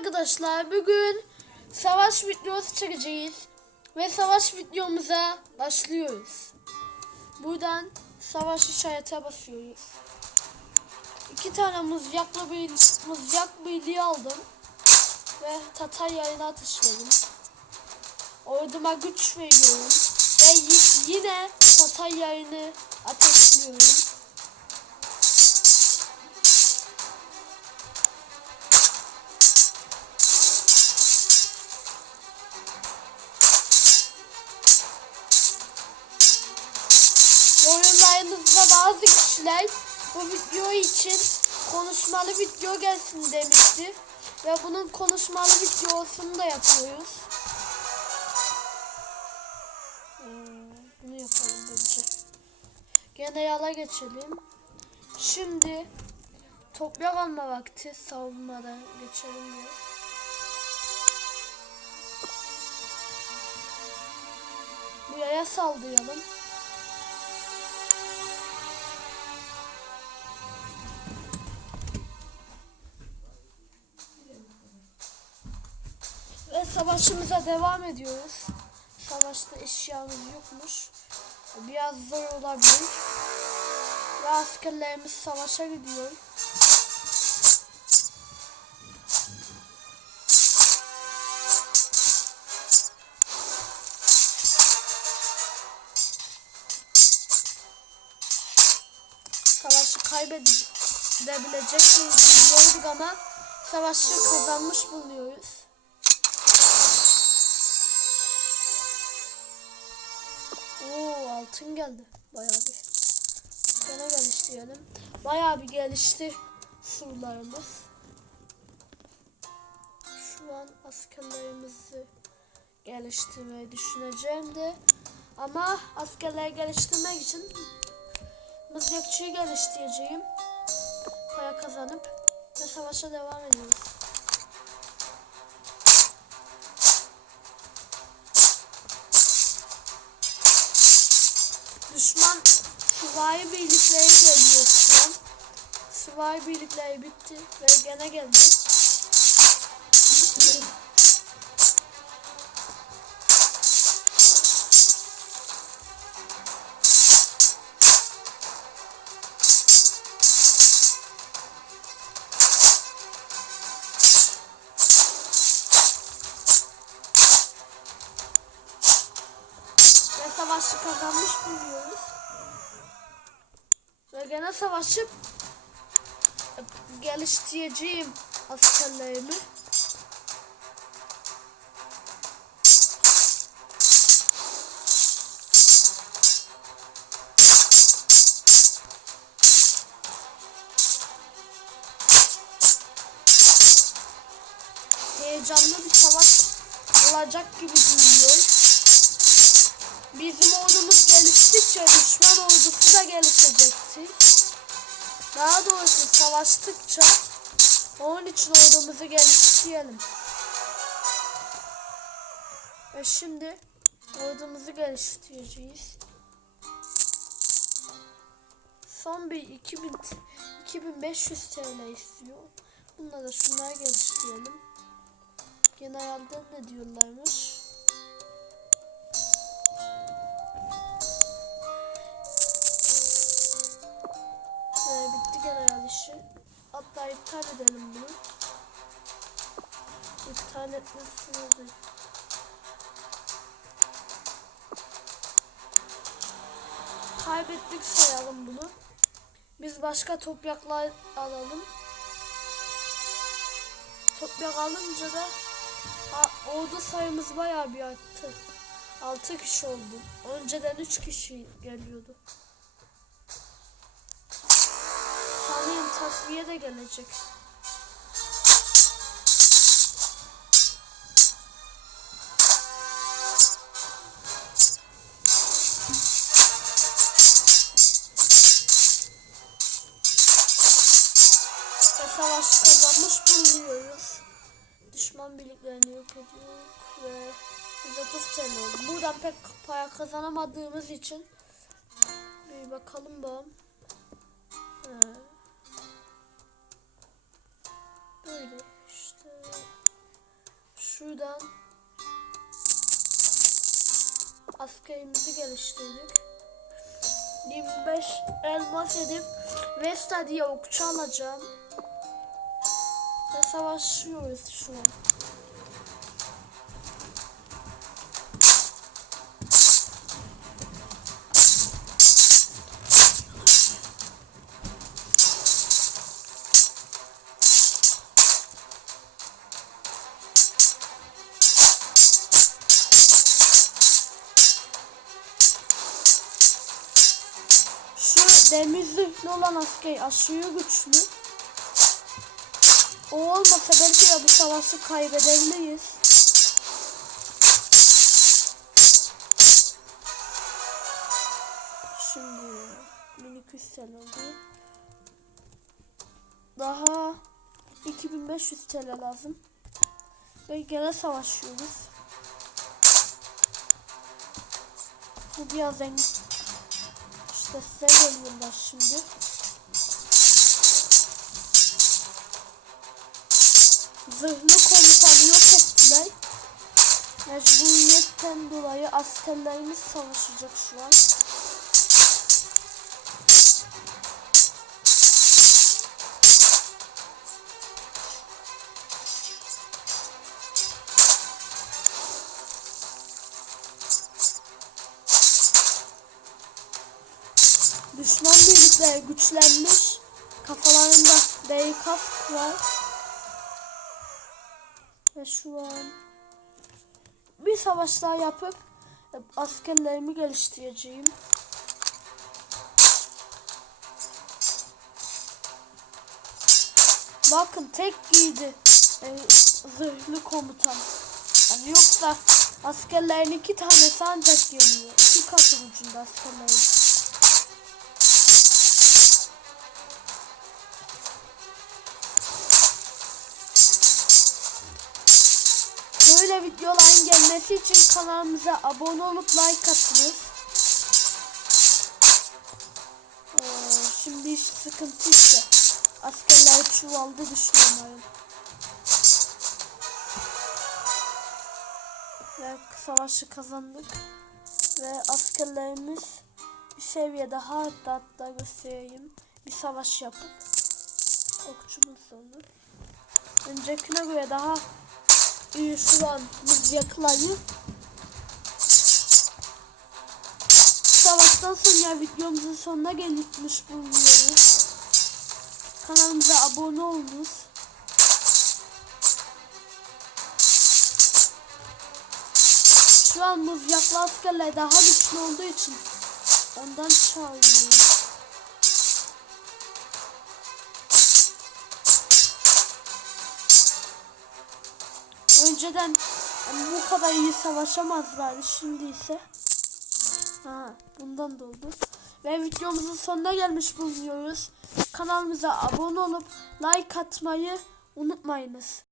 arkadaşlar bugün savaş videosu çekeceğiz ve savaş videomuza başlıyoruz. Buradan savaş işarete basıyoruz. İki tane mızraklı bir mızrak birliği aldım ve Tatar yayına ateşledim. Orduma güç veriyorum ve yine Tatar yayını ateşliyorum. Konuşmalı video gelsin demişti. Ve bunun konuşmalı videosunu da yapıyoruz. Hmm, bunu yapalım bence. Gene yala geçelim. Şimdi toprak alma vakti savunmadan geçelim diyor. Bu yaya saldıralım. Ve savaşımıza devam ediyoruz. Savaşta eşyamız yokmuş. Biraz zor olabilir. Ve askerlerimiz savaşa gidiyor. Savaşı kaybedebilecek biliyorduk ama savaşı kazanmış bulunuyoruz. Altın geldi. Bayağı bir. Gene gelişti diyelim. Bayağı bir gelişti surlarımız. Şu an askerlerimizi geliştirmeyi düşüneceğim de ama askerleri geliştirmek için mızrakçıyı geliştireceğim. Para kazanıp ve savaşa devam ediyoruz. Düşman süvari birlikleri geliyor şu an. Süvari birlikleri bitti ve gene geldi. Ve savaşı kazanmış bulunuyoruz. Gene savaşıp geliştireceğim askerlerimi. Heyecanlı bir savaş olacak gibi duyuyor. Bizim ordumuz geliştikçe düşman ordusu da gelişecektir. Daha doğrusu savaştıkça onun için ordumuzu geliştirelim. Ve şimdi ordumuzu geliştireceğiz. Son bir 2000 2500 TL istiyor. Bununla da şunları geliştirelim. Genelde ne diyorlarmış? Hatta iptal edelim bunu. İptal etmesini de. Kaybettik sayalım bunu. Biz başka topraklar alalım. Toprak alınca da ha, ordu sayımız bayağı bir arttı. 6 kişi oldu. Önceden 3 kişi geliyordu. Takviye de gelecek. Savaş kazanmış bulunuyoruz. Düşman birliklerini yok ediyor ve 130 TL oldu. Buradan pek para kazanamadığımız için bir bakalım bakalım. He. Böyle işte Şuradan askerimizi geliştirdik. 25 elmas edip Vesta diye okçu alacağım. Ve savaşıyoruz şu an. Demir zırhlı olan asker aşırı güçlü. O olmasa belki de bu savaşı kaybedebiliriz. Şimdi 1200 TL oldu. Daha 2500 TL lazım. Ve gene savaşıyoruz. Bu biraz en işte size geliyorlar şimdi. Zırhlı komutanı yok ettiler. Mecburiyetten dolayı askerlerimiz savaşacak şu an. Düşman birlikleri güçlenmiş. Kafalarında kask var. Ve şu an bir savaş daha yapıp askerlerimi geliştireceğim. Bakın tek giydi e, zırhlı komutan. Yani yoksa askerlerin iki tanesi ancak geliyor. İki katı ucunda askerlerin. Videoların gelmesi için kanalımıza abone olup like atınız. Ee, şimdi hiç sıkıntı işte. Askerler çuvalda düşünüyorum. Ve savaşı kazandık. Ve askerlerimiz bir seviye daha hatta hatta göstereyim. Bir savaş yapıp okçumuz olur. Öncekine göre daha iyi şu an mızrakları. Savaştan sonra videomuzun sonuna gelmiş bulunuyoruz. Kanalımıza abone olunuz. Şu an mızraklı askerler daha güçlü olduğu için ondan çağırıyorum. Önceden yani bu kadar iyi savaşamazlardı. Şimdi ise ha, bundan da oldu. Ve videomuzun sonuna gelmiş bulunuyoruz. Kanalımıza abone olup like atmayı unutmayınız.